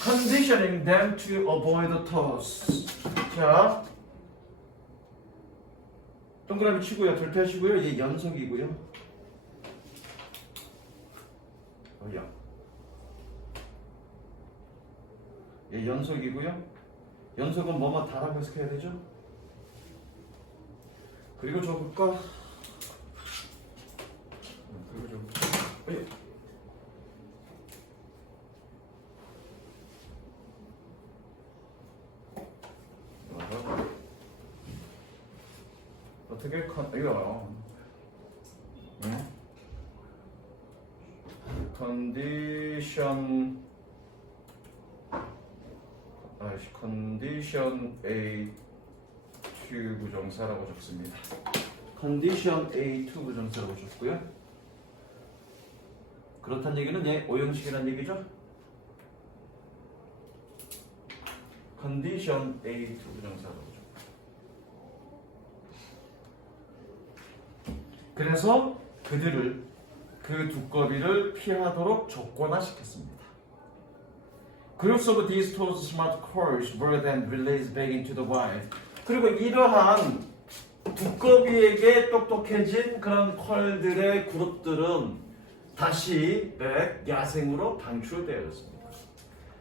conditioning them to avoid toss. 자, 동그라미 치고요. 둘째 하시고요. 이게 연속이고요. 어디야? 얘 연속이고요. 연속은 뭐뭐 다라고 해석해야 되죠? 그리고 적을까? 그리고 좀 어떻게 이거 컨디션 A2 부정사라고 적습니다. 컨디션 A2 부정사라고 적고요. 그렇다는 얘기는 얘 오형식이라는 얘기죠. 컨디션 A2 부정사라고 적고. 그래서 그들을 그 두꺼비를 피하도록 조건화시켰습니다. Groups of these toes smart coils were then released back into the wild. 그리고 이러한 두꺼비에게 똑똑해진 그런 컬들의 그룹들은 다시 야생으로 방출되었습니다.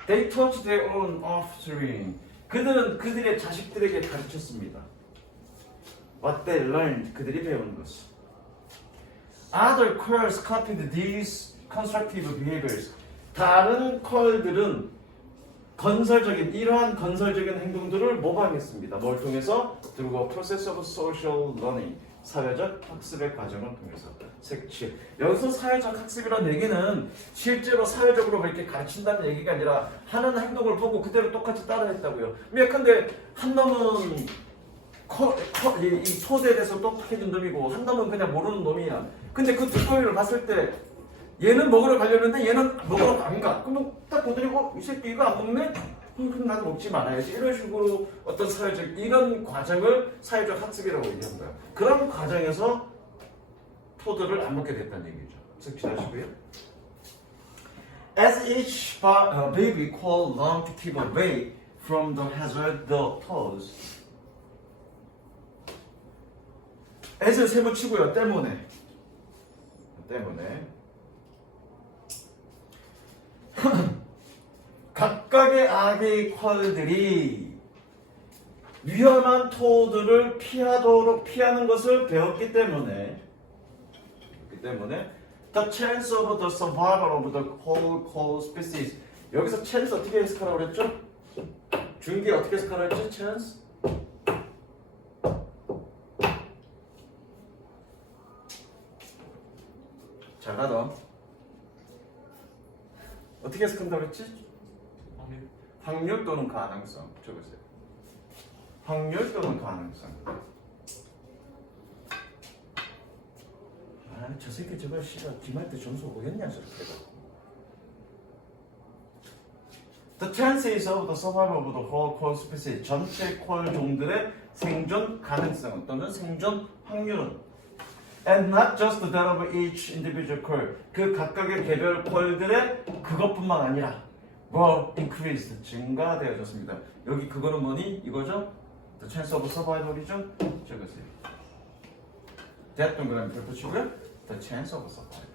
They taught their own offspring. 그들은 그들의 자식들에게 가르쳤습니다. What they learned, 그들이 배운 것을. Other coils copied these constructive behaviors. 다른 컬들은 이러한 건설적인 행동들을 모방했습니다. 뭘 통해서? Through a process of social learning. 사회적 학습의 과정을 통해서. 색칠. 여기서 사회적 학습이라는 얘기는 실제로 사회적으로 그렇게 가르친다는 얘기가 아니라 하는 행동을 보고 그대로 똑같이 따라했다고요. 예컨대 한 놈은 이 토대에 대해서 똑똑해진 놈이고 한 놈은 그냥 모르는 놈이야. 근데 그 두꺼비를 봤을 때 얘는 먹으러 가려는데 얘는 먹으러 안 가. 그러면 딱 보더니 이 새끼 이거 안 먹네? 그럼 나도 먹지 말아야지. 이런 식으로 어떤 이런 과정을 사회적 학습이라고 얘기한 거야. 그런 과정에서 토들을 안 먹게 됐다는 얘기죠. 색칠하시고요. As each baby called long to keep away from the hazard, the toes. as를 세번 치고요. 때문에. 각각의 아기 컬들이 위험한 토들을 피하는 것을 배웠기 때문에 the chance of the survival of the whole coal species. 여기서 chance 어떻게 해석하라고 그랬죠? 준기 어떻게 해석하라고 했죠? chance? 잘 가더. 어떻게 해석한다고 했지? 확률 또는 가능성. 적으세요. 확률 또는 가능성. 저 새끼 저거 싫어. 기말 때 점수 오겠냐 저렇게. The chances of the survival of the whole coal species. 전체 콜 종들의 생존 가능성 또는 생존 확률은 and not just that of each individual coal. 그 각각의 개별 콜들의 그것뿐만 아니라 were increased. 증가되어졌습니다. 여기 그거는 뭐니? 이거죠? The chance of survival이죠? 적으세요. that 동그라미 별표 치고요. The chance of survival.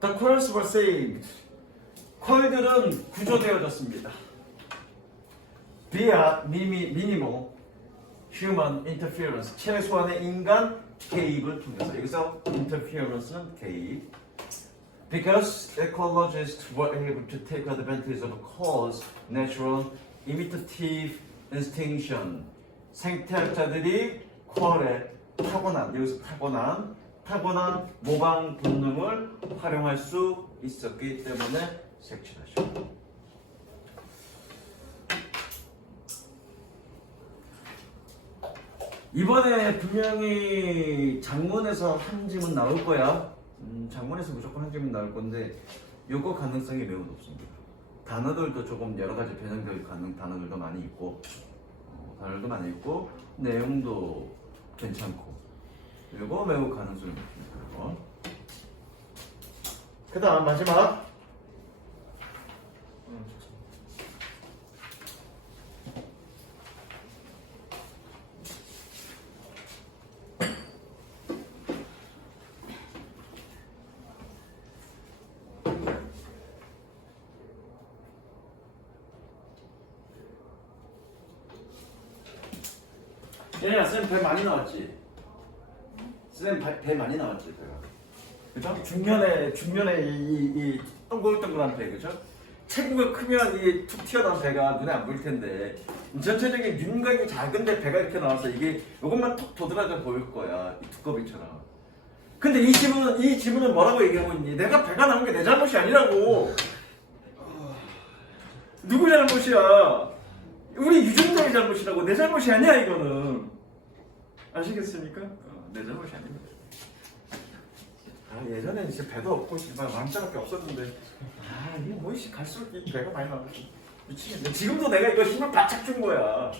The coils were saved. 콜들은 구조되어졌습니다. via minimal human interference. 최소한의 인간 개입을 통해서. 여기서 interference는 개입. Because ecologists were able to take advantage of coal's natural imitative extinction. 생태학자들이 콜의 타고난 모방 본능을 활용할 수 있었기 때문에 색칠하시고. 이번에 분명히 장문에서 한 지문 나올 거야. 장문에서 무조건 한 지문 나올 건데 요거 가능성이 매우 높습니다. 단어들도 조금 여러 가지 변형될 단어들도 많이 있고 내용도 괜찮고 요거 매우 가능성이 높습니다. 그 다음 마지막 얘네야 쌤배 많이 나왔지? 쌤배 많이 나왔지 배가. 그죠? 중년에 이 동글동글한 배, 그죠? 체구가 크면 이 툭 튀어나온 배가 눈에 안 보일 텐데 전체적인 윤곽이 작은데 배가 이렇게 나와서 이게 이것만 톡 도드라져 보일 거야, 이 두꺼비처럼. 근데 이 지문은 뭐라고 얘기하고 있니? 내가 배가 나온 게 내 잘못이 아니라고. 누구 잘못이야? 우리 유전자의 잘못이라고. 내 잘못이 아니야 이거는. 아시겠습니까? 내 잘못이 아닙니다. 예전에는 진짜 배도 없고 씨발 왕자밖에 없었는데 이게 뭐지 갈수록 이 배가 많이 나와. 미치겠네. 지금도 내가 이거 힘을 바짝 준 거야.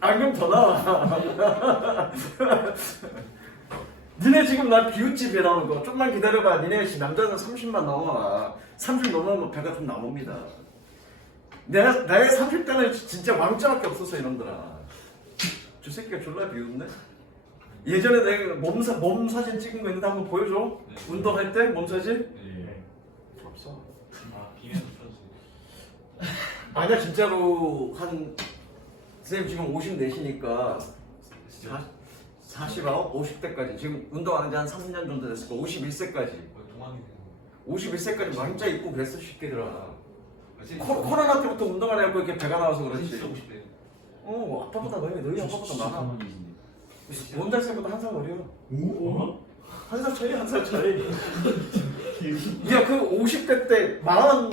안경 더 나와. 니네 지금 나 비웃지 배 나오는 거. 좀만 기다려봐. 니네 남자는 30만 넘어와. 30 넘으면 배가 좀 나옵니다. 나의 30대는 진짜 왕자밖에 없었어 이놈들아. 저 새끼가 졸라 비웃네. 예전에 내가 몸 사진 찍은 거 있는데 한번 보여줘. 네. 운동할 때 몸 사진? 네. 없어. 비밀도 풀어주세요. 아니야 진짜로 쌤 지금 54시니까 49, 50대까지 지금 운동하는 지 한 3년 정도 됐을 거야. 51세까지. 거의 동안이 되는 51세까지 왕자 입고 그랬어 새끼들아. 거. 코로나 때부터 운동을 해갖고 이렇게 배가 나와서 그렇지. 진짜 50대. 아빠보다 너희 아빠보다 많아. 잠깐만이신데. 원달 쌤보다 한 살 어려. 한 살 차이, 한 살 차이. 야, 그 50대 때 49,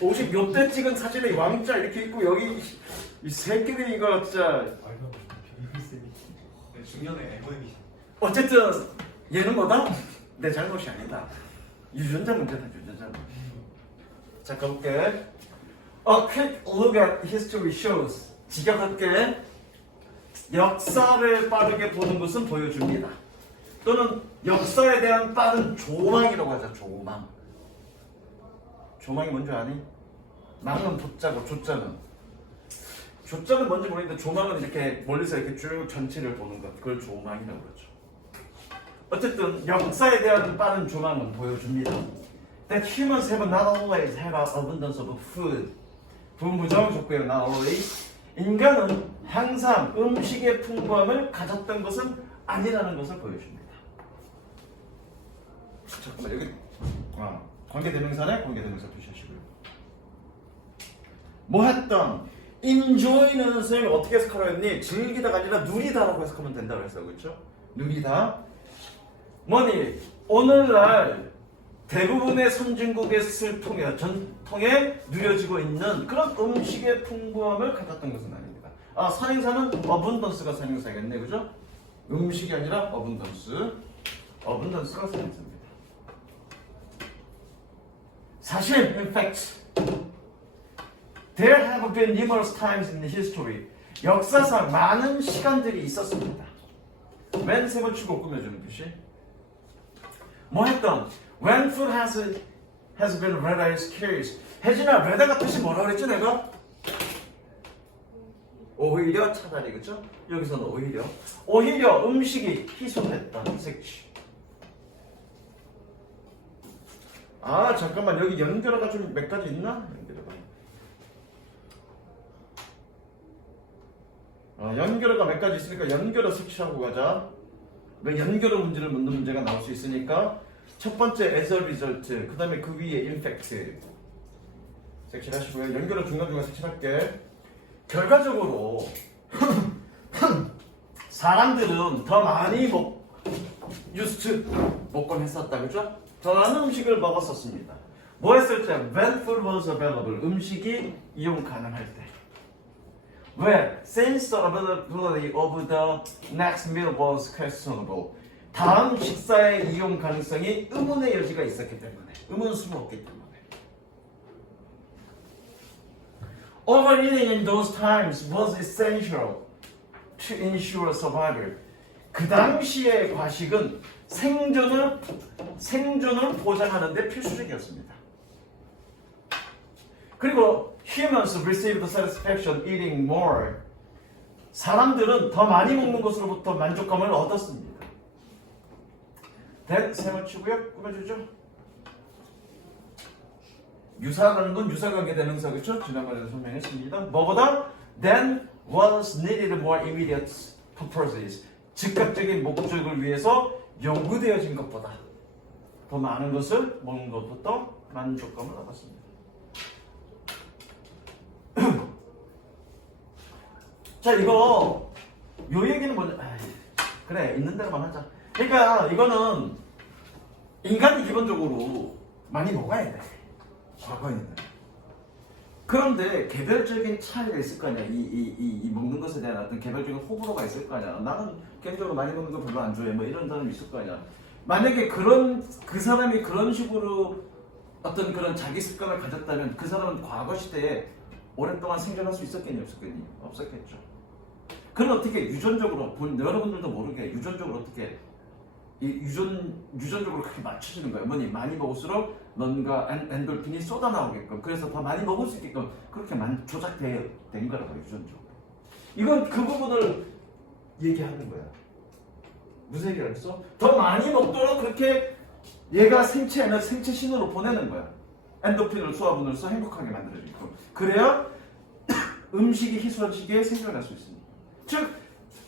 50 몇 대 찍은 사진에 왕자 이렇게 있고 여기 이 새끼들이 이거 진짜. 중년에 MOM이. 어쨌든 얘는 뭐다? 내 잘못이 아니다. 유전자 문제다, 유전자 문제. 자, 가볼게. A quick look at history shows. 직역할게. 역사를 빠르게 보는 것은 보여줍니다. 또는 역사에 대한 빠른 조망이라고 하자. 조망. 조망이 뭔지 아니? 망은 도자고 조자는. 조자는 뭔지 모르겠는데 조망은 이렇게 멀리서 이렇게 쭉 전체를 보는 것. 그걸 조망이라고 그러죠. 어쨌든 역사에 대한 빠른 조망은 보여줍니다. That humans have not always had an abundance of food. 부부정 좋고요. Not always. 인간은 항상 음식의 풍부함을 가졌던 것은 아니라는 것을 보여줍니다. 잠깐만 여기 관계대명사네. 관계대명사 표시하시고요. 뭐 했던 enjoy는 선생님이 어떻게 해석하라고 했니? 즐기다가 아니라 누리다라고 해석하면 된다고 했어요. 그렇죠? 누리다. 뭐니? 오늘날 대부분의 선진국의 통해 누려지고 있는 그런 음식의 풍부함을 가졌던 것은 아닙니다. 선행사는 abundance가 선행사겠네, 그죠? 음식이 아니라 abundance가 선행사입니다. 사실, in fact, there have been numerous times in history. 역사상 많은 시간들이 있었습니다. 맨 세 번 치고 꾸며주는 뜻이. 뭐 했던? When food has been rather scarce. 혜진아, rather가 뜻이 뭐라 그랬지 내가? 오히려 차라리, 그쵸? 여기서는 오히려 음식이 희소했던 색치. 잠깐만 여기 연결어가 좀 몇 가지 있나? 연결어가 몇 가지 있으니까 연결어 색치하고 가자. 왜 연결어 문제를 묻는 문제가 나올 수 있으니까 첫 번째 as a result, 그 다음에 그 위에 in fact 색칠하시고요. 연결어 중간중간 색칠할게. 결과적으로 사람들은 더 많이 먹곤 했었다, 그죠? 더 많은 음식을 먹었었습니다. 뭐 했을 때? When food was available, 음식이 이용 가능할 때. where since the availability of the next meal was questionable. 다음 식사의 이용 가능성이 의문의 여지가 있었기 때문에, 의문스러웠기 때문에. Overeating in those times was essential to ensure survival. 그 당시의 과식은 생존을 보장하는 데 필수적이었습니다. 그리고 humans received satisfaction eating more. 사람들은 더 많이 먹는 것으로부터 만족감을 얻었습니다. then 세마치고요. 꾸며주죠. 유사라는 건 유사관계 대명사 그렇죠? 지난번에도 설명했습니다. 뭐보다 than was needed more immediate purposes. 즉각적인 목적을 위해서 요구되어진 것보다 더 많은 것을 먹는 것부터 만족감을 얻었습니다. 자, 요 얘기는 뭐냐? 그래, 있는 대로만 하자. 그러니까 이거는 인간이 기본적으로 많이 먹어야 돼. 과거에는. 그런데 개별적인 차이가 있을 거 아니야. 이 먹는 것에 대한 어떤 개별적인 호불호가 있을 거 아니야. 나는 개인적으로 많이 먹는 거 별로 안 좋아해. 뭐 이런 사람이 있을 거 아니야. 만약에 그 사람이 그런 식으로 어떤 그런 자기 습관을 가졌다면 그 사람은 과거 시대에 오랫동안 생존할 수 있었겠니 없었겠니? 없었겠죠. 그럼 어떻게 유전적으로 여러분들도 모르게 유전적으로 어떻게 유전적으로 그렇게 맞춰지는 거예요. 뭐니 많이 먹을수록 뭔가 엔돌핀이 쏟아나오게끔 그래서 더 많이 먹을 수 있게끔 그렇게 조작된 거라고 유전적으로. 이건 그 부분을 얘기하는 거야. 무슨 얘기를 했어? 더 많이 먹도록 그렇게 얘가 생체 신호로 보내는 거야. 엔도핀을 소화분으로서 행복하게 만들어주고 그래야 음식이 희소한 시기에 생존할 수 있습니다. 즉,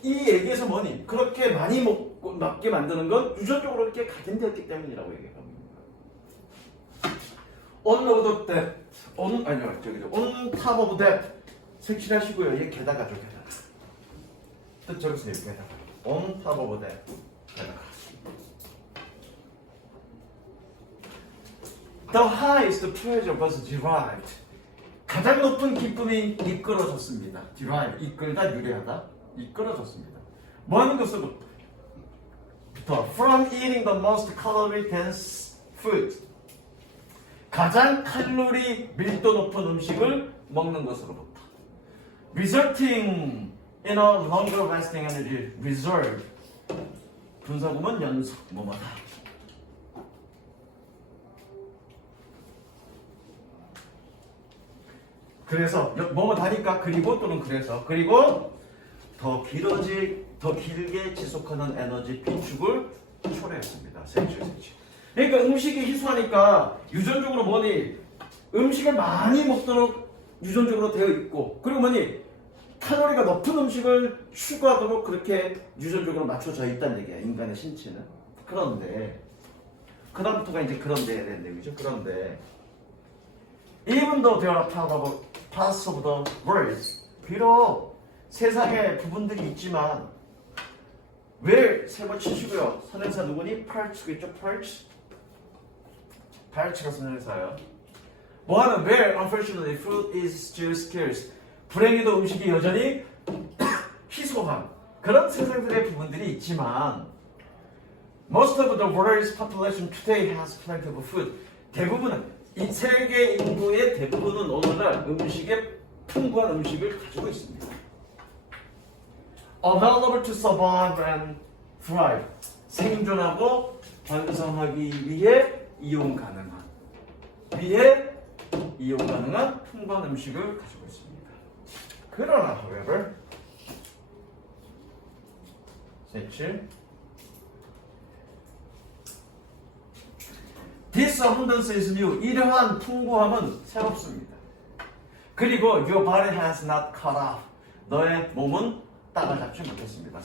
이 얘기에서 뭐니? 그렇게 많이 먹게 만드는 건 유전적으로 그렇게 각인되었기 때문이라고 얘기합니다. On top of that 색칠하시고요. 얘 게다가죠, 게다가. 뜻 적으세요, 게다가. On top of that 게다가. The highest pleasure was derived. 가장 높은 기쁨이 이끌어졌습니다. derive, 이끌다, 유래하다, 이끌어졌습니다. 뭐 하는 것으로부터? From eating the most calorie dense food. 가장 칼로리 밀도 높은 음식을 먹는 것으로부터. Resulting in a longer lasting energy reserve. 분사구문 연속, 뭐뭐다. 그래서 뭐뭐 다니까 그리고 또는 그리고 더 길게 지속하는 에너지 비축을 초래했습니다. 생체. 그러니까 음식이 희소하니까 유전적으로 뭐니 음식을 많이 먹도록 유전적으로 되어 있고 그리고 뭐니 칼로리가 높은 음식을 추구하도록 그렇게 유전적으로 맞춰져 있다는 얘기야. 인간의 신체는. 그런데 그다음부터가 이제 그런데에 대한 내용이죠. 그런데 even though there are parts of the world, 비록 세상에 부분들이 있지만 왜 세번 치시고요. 선행사 누구니? parts겠죠. parts가 선행사예요. 뭐하는 where unfortunately food is still scarce. 불행히도 음식이 여전히 희소한 그런 세상들의 부분들이 있지만 most of the world's population today has plenty of food. 대부분은 이 세계 인구의 대부분은 오늘날 풍부한 음식을 가지고 있습니다. Available to survive and thrive. 생존하고 번성하기 위해 이용 가능한 풍부한 음식을 가지고 있습니다. 그러나, however, This abundance is new. 이러한 풍부함은 새롭습니다. 그리고 your body has not caught up. 너의 몸은 따라잡지 못했습니다.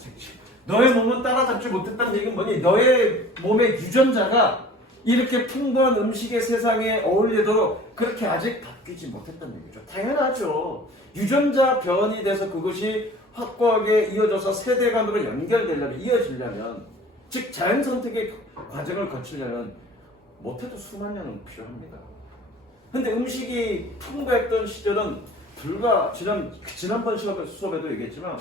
너의 몸은 따라잡지 못했다는 얘기는 뭐니? 너의 몸의 유전자가 이렇게 풍부한 음식의 세상에 어울리도록 그렇게 아직 바뀌지 못했다는 얘기죠. 당연하죠. 유전자 변이 돼서 그것이 확고하게 이어져서 세대 간으로 이어지려면 즉 자연 선택의 과정을 거치려면 못해도 수만 년은 필요합니다. 근데 음식이 풍부했던 시절은 불과 지난번 수업에도 얘기했지만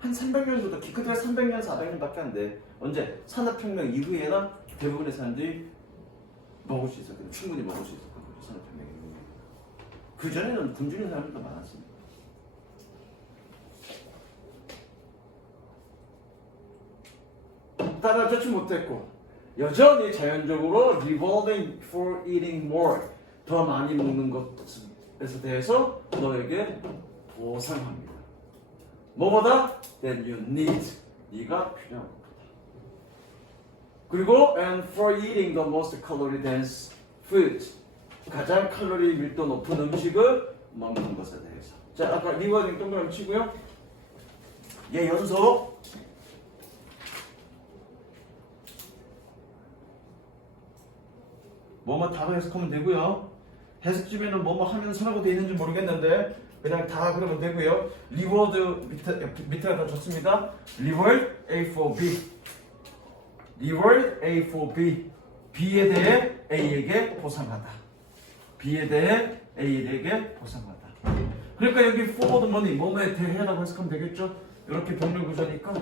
한 300년 정도 기껏해야 300년 400년밖에 안 돼. 언제 산업혁명 이후에는 대부분의 사람들이 먹을 수 있었거든. 충분히 먹을 수 있었거든. 산업혁명 이후에. 그 전에는 굶주린 사람들도 많았습니다. 따라잡지 못했고 여전히 자연적으로 revolving for eating more 더 많이 먹는 것에 대해서 너에게 보상합니다. 뭐보다? Then you need 네가 필요한 것보다. 그리고 and for eating the most calorie dense food 가장 칼로리 밀도 높은 음식을 먹는 것에 대해서. 자 아까 리워딩 동그라미 치고요. 얘 연속. 뭐뭐 다로 해석하면 되고요. 해석집에는 뭐뭐 하면서라고 되어 있는지 모르겠는데 그냥 다 그러면 되고요. 리워드 밑에가 더 좋습니다. 리워드 A for B. 리워드 A for B. B에 대해 A에게 보상하다. B에 대해 A에게 보상하다. 그러니까 여기 for the money 뭐뭐에 대해라고 해석하면 되겠죠. 이렇게 병렬 구조니까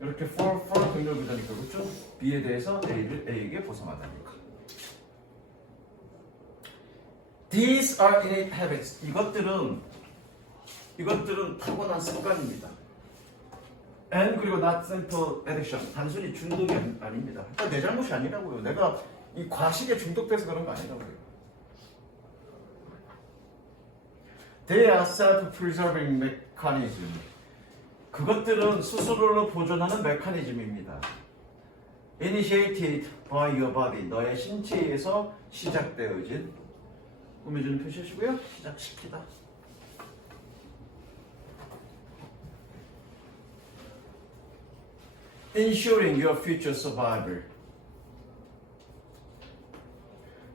이렇게 for 병렬 구조니까 그렇죠. B에 대해서 A에게 보상하다니까. These are innate habits. 이것들은 타고난 습관입니다. And 그리고 not simple addiction. 단순히 중독이 아닙니다. 그러니까 내 잘못이 아니라고요. 내가 이 과식에 중독돼서 그런 거 아니라고요. They are self-preserving mechanism. 그것들은 스스로를 보존하는 메커니즘입니다. Initiated by your body. 너의 신체에서 시작되어진 꾸며주는 표시하시고요. 시작시키다. Ensuring your future survival.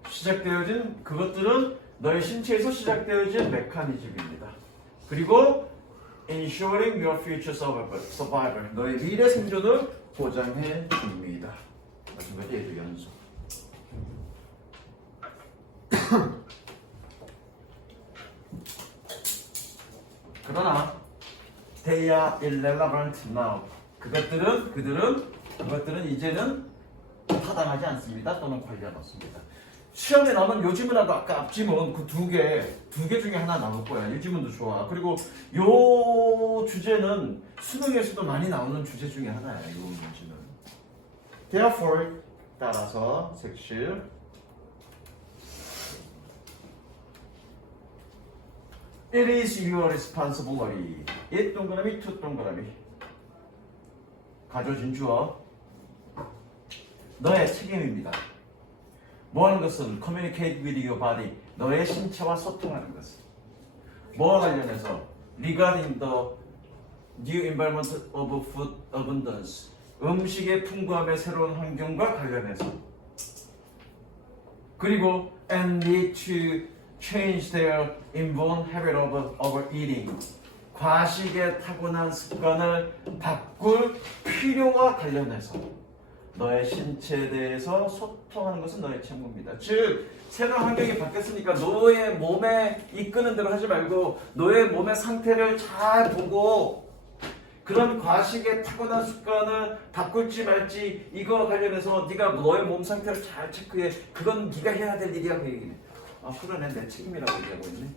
시작되어진 그것들은 너의 신체에서 시작되어진 메커니즘입니다. 그리고 ensuring your future survival. 너의 미래 생존을 보장해 줍니다. 마찬가지 얘도 연속. 그러나 they are irrelevant now. 그것들은 이제는 타당하지 않습니다. 또는 관련 없습니다. 시험에 나오는 요지문하고 아까 앞지문 그 두 개 중에 하나 나올 거야. 요지문도 좋아. 그리고 요 주제는 수능에서도 많이 나오는 주제 중에 하나야. 요 문제는. Therefore 따라서 색칠. It is your responsibility. it 동그라미, to 동그라미. 가져진 주어. 너의 책임입니다. 뭐 하는 것은 communicate with your body. 너의 신체와 소통하는 것은. 뭐와 관련해서? regarding the new environment of food abundance. 음식의 풍부함의 새로운 환경과 관련해서. 그리고 and need to change their inborn habit of overeating. 과식의 타고난 습관을 바꿀 필요와 관련해서 너의 신체에 대해서 소통하는 것은 너의 책무입니다. 즉 새로운 환경이 바뀌었으니까 너의 몸에 이끄는 대로 하지 말고 너의 몸의 상태를 잘 보고 그런 과식의 타고난 습관을 바꿀지 말지 이거와 관련해서 네가 너의 몸 상태를 잘 체크해. 그건 네가 해야 될 일이야. 그 얘기네. 아 그러네. 내 책임이라고 얘기하고 있네.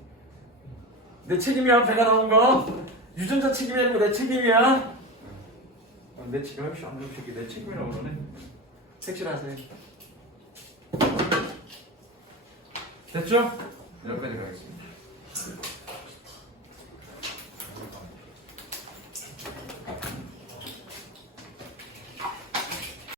내 책임이야. 배가 나온 거 유전자 책임이 아니고 내 책임이야. 내 책임 내 책임이라고 그러네. 색칠하세요. 됐죠? 여기까지 가겠습니다.